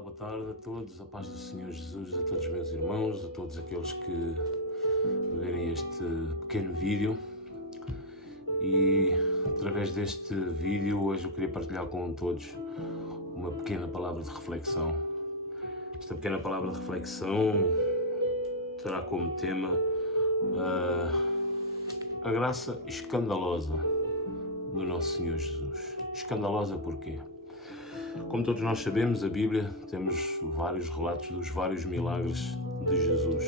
Olá, boa tarde a todos, a paz do Senhor Jesus, a todos os meus irmãos, a todos aqueles que verem este pequeno vídeo. E através deste vídeo hoje eu queria partilhar com todos uma pequena palavra de reflexão. Esta pequena palavra de reflexão terá como tema a graça escandalosa do nosso Senhor Jesus. Escandalosa porquê? Como todos nós sabemos, a Bíblia temos vários relatos dos vários milagres de Jesus.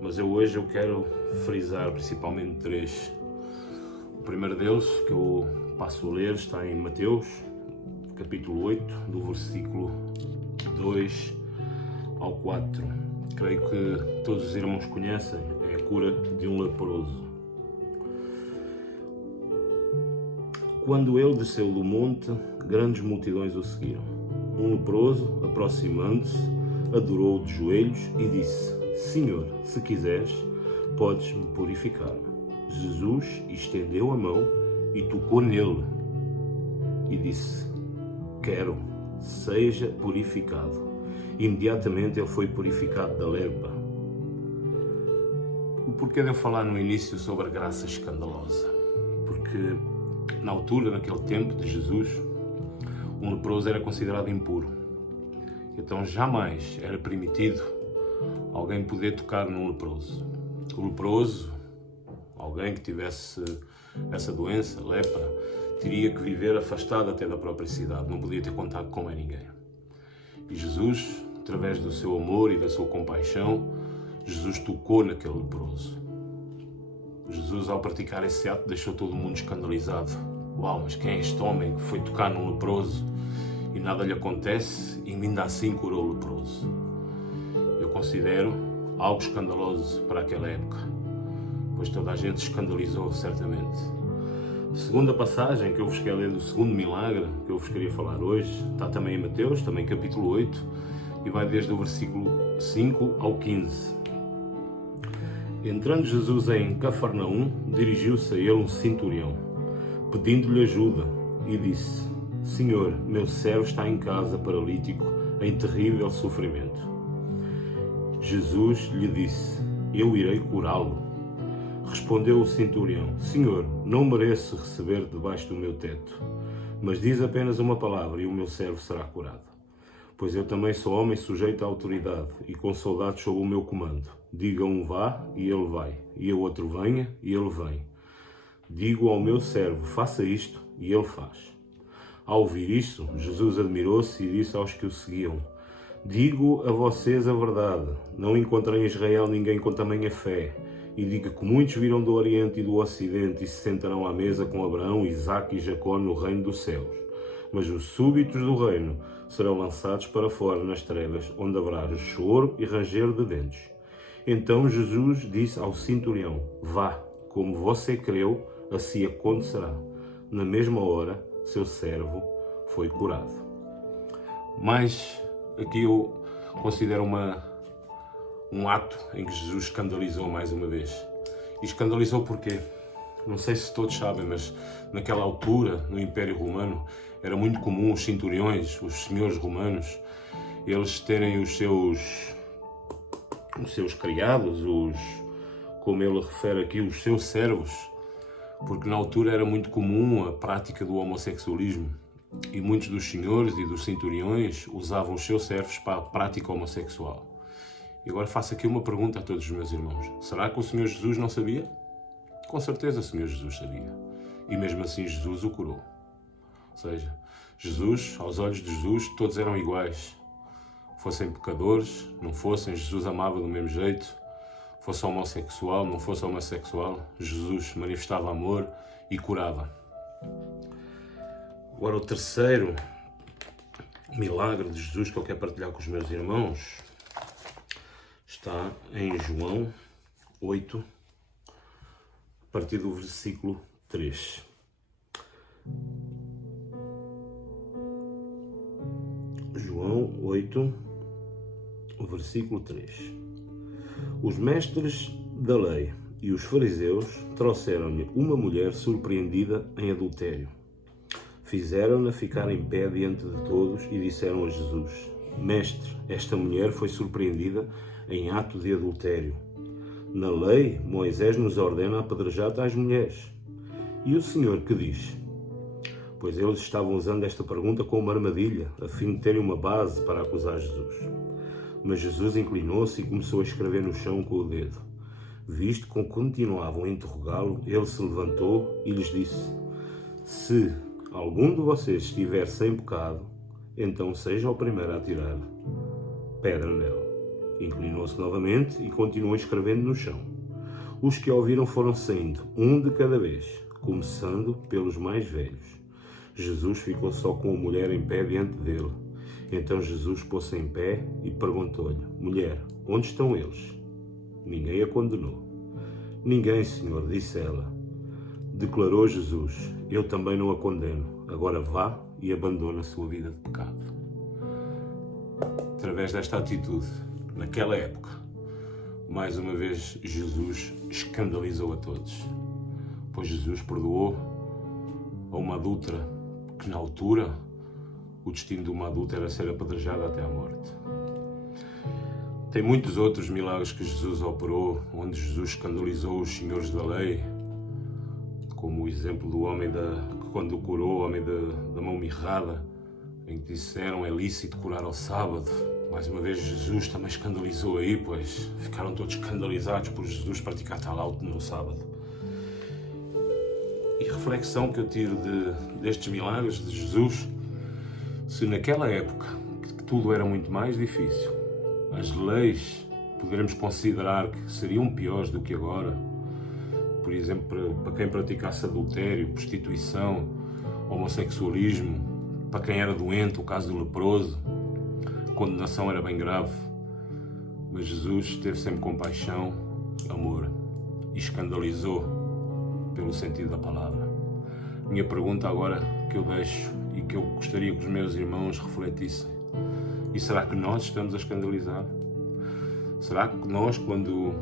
Mas hoje eu quero frisar principalmente três. O primeiro deles, que eu passo a ler, está em Mateus, capítulo 8, do versículo 2 ao 4. Creio que todos os irmãos conhecem, é a cura de um leproso. Quando ele desceu do monte, grandes multidões o seguiram. Um leproso, aproximando-se, adorou-o de joelhos e disse: Senhor, se quiseres, podes-me purificar. Jesus estendeu a mão e tocou nele e disse: Quero, seja purificado. Imediatamente ele foi purificado da lepra. O porquê de eu falar no início sobre a graça escandalosa? Porque na altura, naquele tempo de Jesus, um leproso era considerado impuro. Então jamais era permitido alguém poder tocar num leproso. O leproso, alguém que tivesse essa doença, lepra, teria que viver afastado até da própria cidade, não podia ter contato com mais ninguém. E Jesus, através do seu amor e da sua compaixão, Jesus tocou naquele leproso. Jesus, ao praticar esse ato, deixou todo mundo escandalizado. Uau, mas quem é este homem que foi tocar num leproso e nada lhe acontece e ainda assim curou o leproso? Eu considero algo escandaloso para aquela época, pois toda a gente se escandalizou, certamente. A segunda passagem que eu vos quero ler do segundo milagre, que eu vos queria falar hoje, está também em Mateus, também capítulo 8, e vai desde o versículo 5 ao 15. Entrando Jesus em Cafarnaum, dirigiu-se a ele um centurião, pedindo-lhe ajuda, e disse: Senhor, meu servo está em casa, paralítico, em terrível sofrimento. Jesus lhe disse: Eu irei curá-lo. Respondeu o centurião: Senhor, não mereço receber debaixo do meu teto, mas diz apenas uma palavra e o meu servo será curado. Pois eu também sou homem sujeito à autoridade e com soldados sob o meu comando. Diga um vá e ele vai, e o outro venha e ele vem. Digo ao meu servo, faça isto, e ele faz. Ao ouvir isto, Jesus admirou-se e disse aos que o seguiam: Digo a vocês a verdade, não encontrei em Israel ninguém com tamanha fé. E digo que muitos virão do Oriente e do Ocidente e se sentarão à mesa com Abraão, Isaque e Jacó no reino dos céus. Mas os súbitos do reino serão lançados para fora nas trevas, onde haverá choro e ranger de dentes. Então Jesus disse ao centurião: Vá, como você creu, assim acontecerá. Na mesma hora, seu servo foi curado. Mas aqui eu considero um ato em que Jesus escandalizou mais uma vez. E escandalizou porquê? Não sei se todos sabem, mas naquela altura, no Império Romano, era muito comum os centuriões, os senhores romanos, eles terem os seus criados, como ele refere aqui, os seus servos, porque na altura era muito comum a prática do homossexualismo e muitos dos senhores e dos centuriões usavam os seus servos para a prática homossexual. E agora faço aqui uma pergunta a todos os meus irmãos: será que o Senhor Jesus não sabia? Com certeza o Senhor Jesus sabia, e mesmo assim Jesus o curou. Ou seja, Jesus, aos olhos de Jesus, todos eram iguais. Fossem pecadores, não fossem, Jesus amava do mesmo jeito. Fosse homossexual, não fosse homossexual, Jesus manifestava amor e curava. Agora o terceiro milagre de Jesus que eu quero partilhar com os meus irmãos está em João 8, a partir do versículo 3. João 8, versículo 3. Os mestres da lei e os fariseus trouxeram-lhe uma mulher surpreendida em adultério. Fizeram-na ficar em pé diante de todos e disseram a Jesus: Mestre, esta mulher foi surpreendida em ato de adultério. Na lei, Moisés nos ordena apedrejar tais mulheres. E o Senhor que diz? Pois eles estavam usando esta pergunta como uma armadilha, a fim de terem uma base para acusar Jesus. Mas Jesus inclinou-se e começou a escrever no chão com o dedo. Visto que continuavam a interrogá-lo, ele se levantou e lhes disse: Se algum de vocês estiver sem pecado, então seja o primeiro a atirar pedra nela. Inclinou-se novamente e continuou escrevendo no chão. Os que ouviram foram saindo, um de cada vez, começando pelos mais velhos. Jesus ficou só com a mulher em pé diante dele. Então Jesus pôs-se em pé e perguntou-lhe: Mulher, onde estão eles? Ninguém a condenou. Ninguém, Senhor, disse ela. Declarou Jesus: Eu também não a condeno. Agora vá e abandone a sua vida de pecado. Através desta atitude, naquela época, mais uma vez Jesus escandalizou a todos. Pois Jesus perdoou a uma adúltera que, na altura, o destino de uma adulta era ser apedrejada até à morte. Tem muitos outros milagres que Jesus operou, onde Jesus escandalizou os senhores da lei, como o exemplo do homem que quando curou o homem da mão mirrada, em que disseram é lícito curar ao sábado. Mais uma vez Jesus também escandalizou aí, pois ficaram todos escandalizados por Jesus praticar tal ato no sábado. E a reflexão que eu tiro destes milagres de Jesus, se naquela época que tudo era muito mais difícil, as leis poderemos considerar que seriam piores do que agora, por exemplo, para quem praticasse adultério, prostituição, homossexualismo, para quem era doente, o caso do leproso, a condenação era bem grave. Mas Jesus teve sempre compaixão, amor e escandalizou pelo sentido da palavra. Minha pergunta agora que eu deixo e que eu gostaria que os meus irmãos refletissem: e será que nós estamos a escandalizar? Será que nós, quando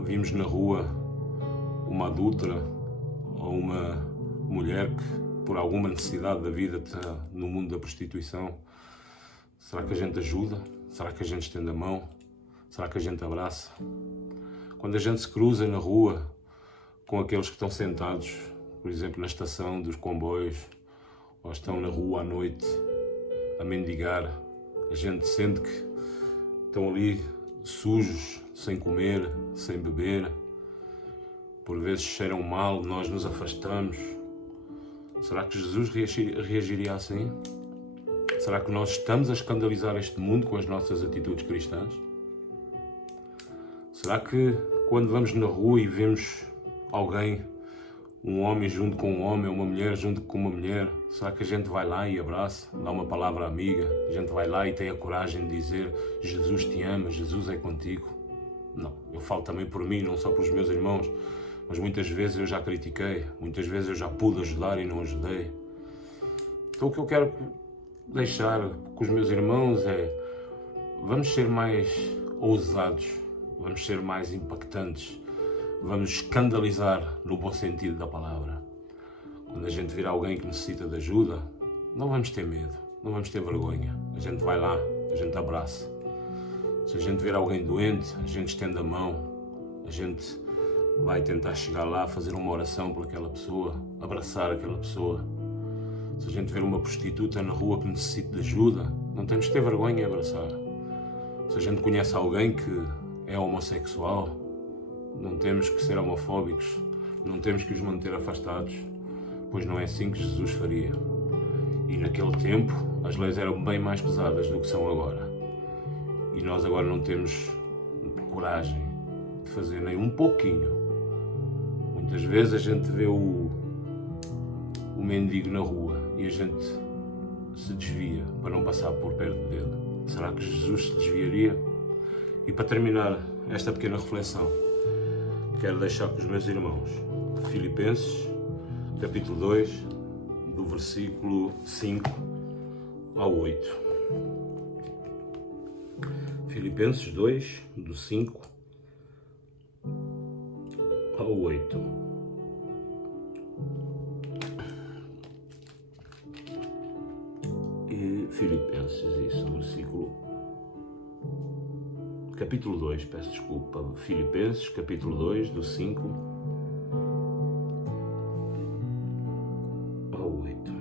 vimos na rua uma adúltera ou uma mulher que por alguma necessidade da vida está no mundo da prostituição, será que a gente ajuda? Será que a gente estende a mão? Será que a gente abraça? Quando a gente se cruza na rua com aqueles que estão sentados, por exemplo, na estação dos comboios, ou estão na rua à noite a mendigar, a gente sente que estão ali sujos, sem comer, sem beber, por vezes cheiram mal, nós nos afastamos. Será que Jesus reagiria assim? Será que nós estamos a escandalizar este mundo com as nossas atitudes cristãs? Será que quando vamos na rua e vemos alguém, um homem junto com um homem, uma mulher junto com uma mulher, será que a gente vai lá e abraça, dá uma palavra amiga, a gente vai lá e tem a coragem de dizer: Jesus te ama, Jesus é contigo? Não, eu falo também por mim, não só pelos meus irmãos, mas muitas vezes eu já critiquei, muitas vezes eu já pude ajudar e não ajudei. Então o que eu quero deixar com os meus irmãos é: vamos ser mais ousados, vamos ser mais impactantes, vamos escandalizar no bom sentido da palavra. Quando a gente vir alguém que necessita de ajuda, não vamos ter medo, não vamos ter vergonha. A gente vai lá, a gente abraça. Se a gente ver alguém doente, a gente estende a mão, a gente vai tentar chegar lá, fazer uma oração por aquela pessoa, abraçar aquela pessoa. Se a gente ver uma prostituta na rua que necessita de ajuda, não temos que ter vergonha em abraçar. Se a gente conhece alguém que é homossexual, não temos que ser homofóbicos, não temos que os manter afastados, pois não é assim que Jesus faria. E naquele tempo as leis eram bem mais pesadas do que são agora. E nós agora não temos coragem de fazer nem um pouquinho. Muitas vezes a gente vê o mendigo na rua e a gente se desvia para não passar por perto dele. Será que Jesus se desviaria? E para terminar esta pequena reflexão, quero deixar com os meus irmãos Filipenses, capítulo 2, do versículo 5 ao 8. Filipenses 2, do 5 ao 8. E Filipenses, isso, capítulo 2, peço desculpa, Filipenses, capítulo 2, do 5 ao 8.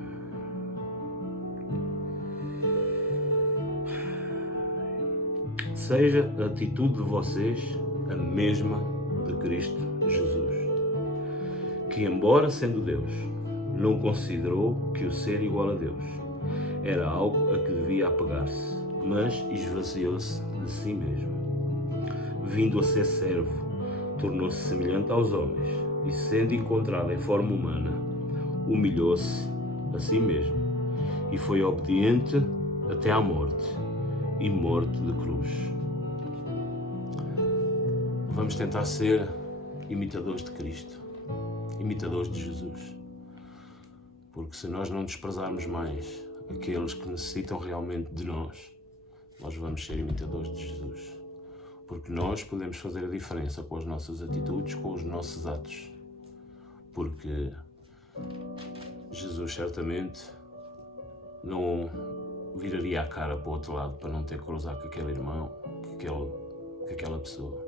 Seja a atitude de vocês a mesma de Cristo Jesus, que, embora sendo Deus, não considerou que o ser igual a Deus era algo a que devia apegar-se, mas esvaziou-se de si mesmo. Vindo a ser servo, tornou-se semelhante aos homens e, sendo encontrado em forma humana, humilhou-se a si mesmo e foi obediente até à morte e morte de cruz. Vamos tentar ser imitadores de Cristo, imitadores de Jesus, porque se nós não desprezarmos mais aqueles que necessitam realmente de nós vamos ser imitadores de Jesus, porque nós podemos fazer a diferença com as nossas atitudes, com os nossos atos, porque Jesus certamente não viraria a cara para o outro lado para não ter que cruzar com aquele irmão, com aquela pessoa.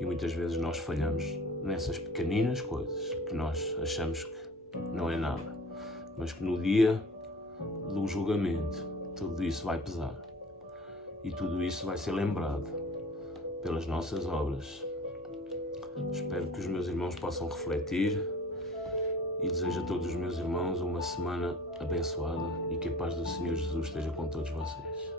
E muitas vezes nós falhamos nessas pequeninas coisas que nós achamos que não é nada, mas que no dia do julgamento tudo isso vai pesar e tudo isso vai ser lembrado pelas nossas obras. Espero que os meus irmãos possam refletir e desejo a todos os meus irmãos uma semana abençoada e que a paz do Senhor Jesus esteja com todos vocês.